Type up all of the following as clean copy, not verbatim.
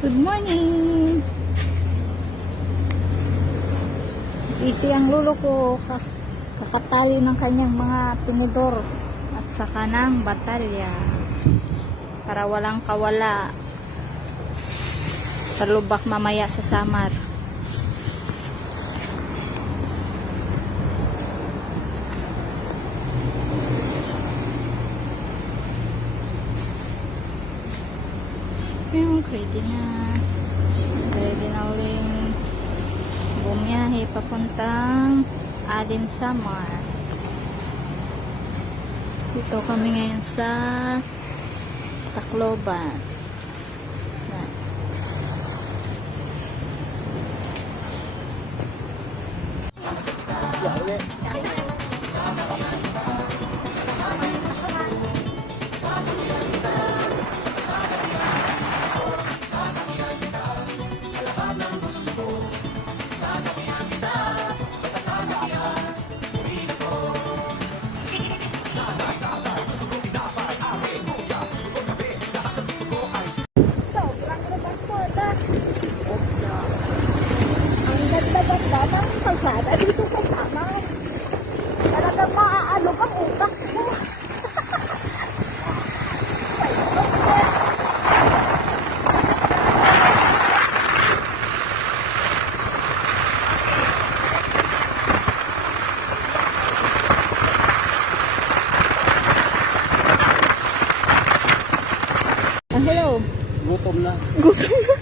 Good morning! Busy ang lulo ko. Kakatali ng kanyang mga tinidor at saka ng batarya para walang kawala sa lubak mamaya sa samar. Ready na uling bumiyahe papuntang Alin Samar. Dito kami ngayon sa Tacloban. Yan. Sobrang ganda-ganda. Ang ganda-ganda ng kalsada dito sa Samar. Talagang maaano kang utak mo. Hello. Gutom na. Gutom na.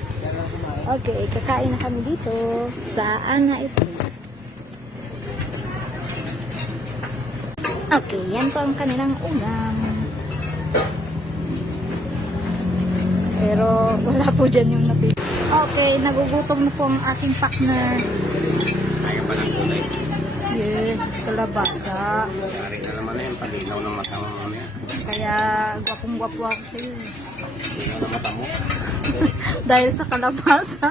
Okay, kakain na kami dito. Saan na ito? Okay, yan po ang kanilang ulam. Pero wala po dyan yung nabi. Okay, nagugutom na po ang aking partner. Kaya pa ng kulay. Yes, kalabasa. Kari na naman na yung palinaw ng mata mo mamaya. Kaya gwapong-gwapo ako sa iyo. Palinaw ng mata mo. Dahil sa kalabasa.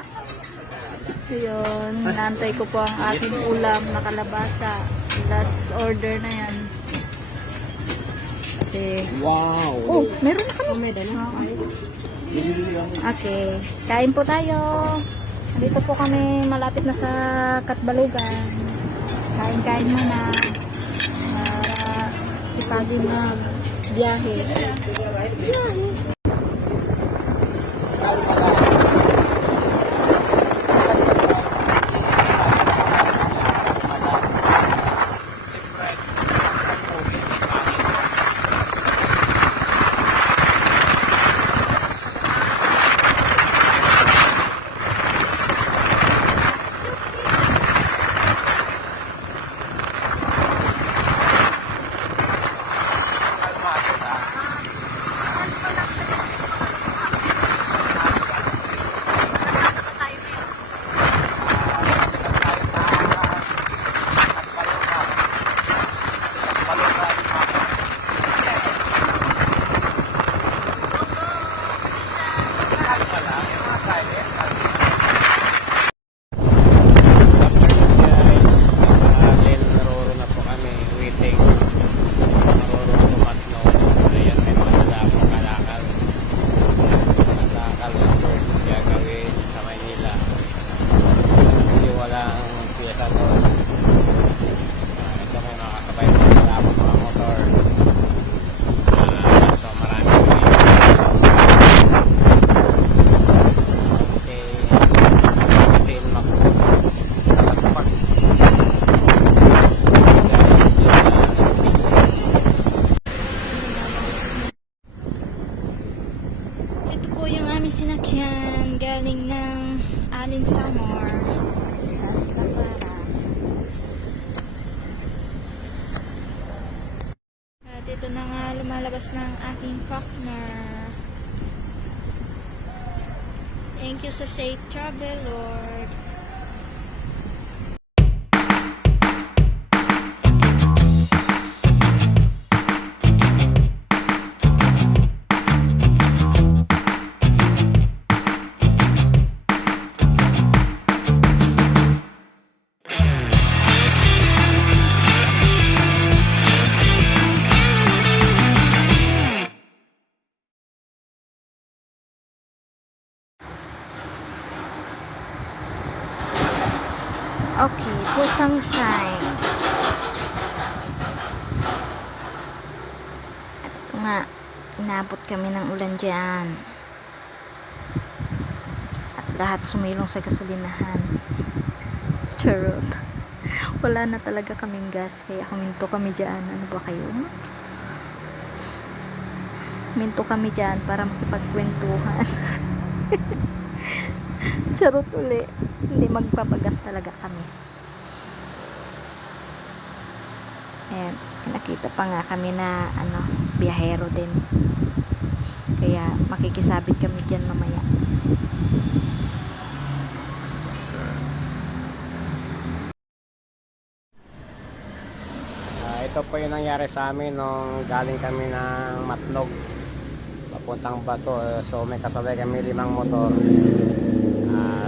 Yun, nantay ko po ang aking ulam na kalabasa. Last order na yan. Kasi, Wow! oh, meron na kami. Okay, kain po tayo. Dito po kami, malapit na sa Katbalugan. Kain-kain muna para sipagin biyahe. Sinakyan galing ng Alin Samar Santa Clara. At ito na nga lumalabas ng aking partner. Thank you sa safe travel, Lord. Okay, putang time. At ito nga, inabot kami ng ulan dyan. At lahat sumilong sa gasolinahan. Charot. Wala na talaga kaming gas, kaya huminto kami dyan. Ano ba kayo? Huminto kami dyan para makipagkwentuhan. Charot uli. Hindi, magpapagas talaga kami. Ayan, nakita pa nga kami na biyahero din. Kaya makikisabit kami dyan mamaya. Ito po yung nangyari sa amin nung galing kami ng Matnog papuntang Bato. So may kasabay kami 5 motor.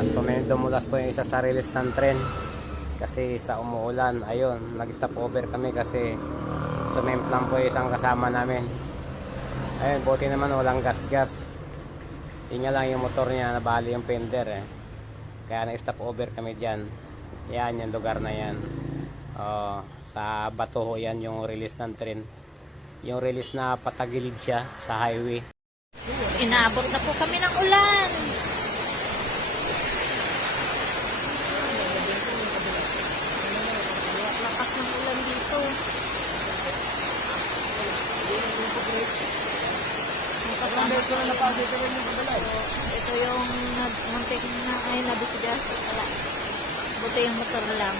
So may dumulas po yung isa sa release ng tren kasi sa umuulan. Ayun, nag-stop over kami kasi sumimplang po yung isang kasama namin. Ayun, buti naman walang gas-gas. Yun nga lang yung motor niya, nabali yung fender Kaya nag-stop over kami dyan. Yan, yung lugar na yan. Sa Bato yan yung release ng tren. Yung release na patagilid siya sa highway. Inaabot na po kami ng ulan. Lakas ng ulan dito. Ito yung muntik na ay nadisgrasya. Buti yung motor lang.